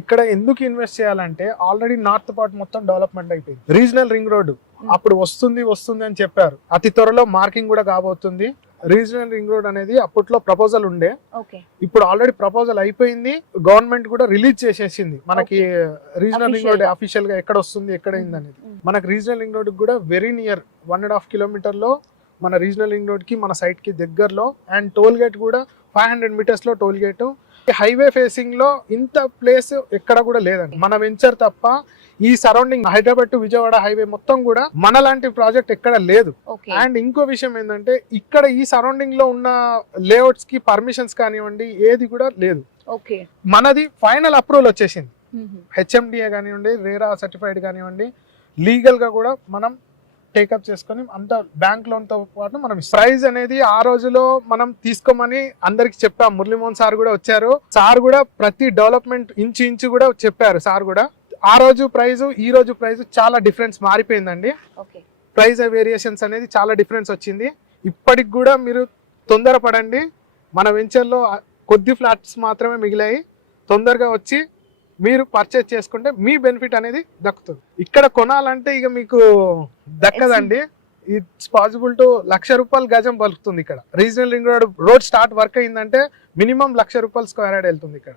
ఇక్కడ ఎందుకు ఇన్వెస్ట్ చేయాలంటే ఆల్రెడీ నార్త్ పార్ట్ మొత్తం డెవలప్మెంట్ అయిపోయింది. రీజనల్ రింగ్ రోడ్ అప్పుడు వస్తుంది అని చెప్పారు. అతి త్వరలో మార్కింగ్ కూడా కాబోతుంది. రీజనల్ రింగ్ రోడ్ అనేది అప్పట్లో ప్రపోజల్ ఉండే, ఇప్పుడు ఆల్రెడీ ప్రపోజల్ అయిపోయింది. గవర్నమెంట్ కూడా రిలీజ్ చేసేసింది మనకి రీజనల్ రింగ్ రోడ్ అఫీషియల్ గా ఎక్కడ వస్తుంది ఎక్కడ అయింది అనేది. మనకి రీజనల్ రింగ్ రోడ్ కూడా వెరీ నియర్ 1.5 కిలోమీటర్ లో మన రీజనల్ రింగ్ రోడ్ కి మన సైట్ కి దగ్గరలో. అండ్ టోల్ గేట్ కూడా 500 మీటర్స్ లో టోల్ గేట్. హైవే ఫేసింగ్ లో ఇంత ప్లేస్ ఎక్కడ కూడా లేదండి మన వెంచర్ తప్ప. ఈ surrounding Hyderabad to Vijayawada highway మొత్తం కూడా మన లాంటి ప్రాజెక్ట్ ఎక్కడ లేదు. అండ్ ఇంకో విషయం ఏంటంటే ఇక్కడ ఈ సరౌండింగ్ లో ఉన్న లేఅవుట్స్ కి పర్మిషన్స్ కానివ్వండి ఏది కూడా లేదు. మనది ఫైనల్ అప్రూవల్ వచ్చేసింది. హెచ్ఎండిఏ కానివ్వండి, రేరా సర్టిఫైడ్ కానివ్వండి, లీగల్ గా కూడా మనం టేకప్ చేసుకొని అంత బ్యాంక్ లోన్ తో పాటు మనం ప్రైజ్ అనేది ఆ రోజులో మనం తీసుకోమని అందరికి చెప్పాం. మురళీమోహన్ సార్ కూడా వచ్చారు. సార్ కూడా ప్రతి డెవలప్మెంట్ ఇంచు కూడా చెప్పారు. సార్ కూడా ఆ రోజు ప్రైజ్ ఈ రోజు ప్రైజ్ చాలా డిఫరెన్స్ మారిపోయిందండి. ప్రైజ్ వేరియేషన్స్ అనేది చాలా డిఫరెన్స్ వచ్చింది. ఇప్పటికి కూడా మీరు తొందరపడండి. మన వెంచర్ లో కొద్ది ఫ్లాట్స్ మాత్రమే మిగిలాయి. తొందరగా వచ్చి మీరు పర్చేజ్ చేసుకుంటే మీ బెనిఫిట్ అనేది దక్కుతుంది. ఇక్కడ కొనాలంటే ఇక మీకు దక్కదండి. ఇట్స్ పాసిబుల్ టు ₹1,00,000 గజం పలుకుతుంది ఇక్కడ. Regional ring road start work అయిందంటే మినిమం ₹1,00,000 స్క్వేర్ యార్డ్ వెళ్తుంది ఇక్కడ.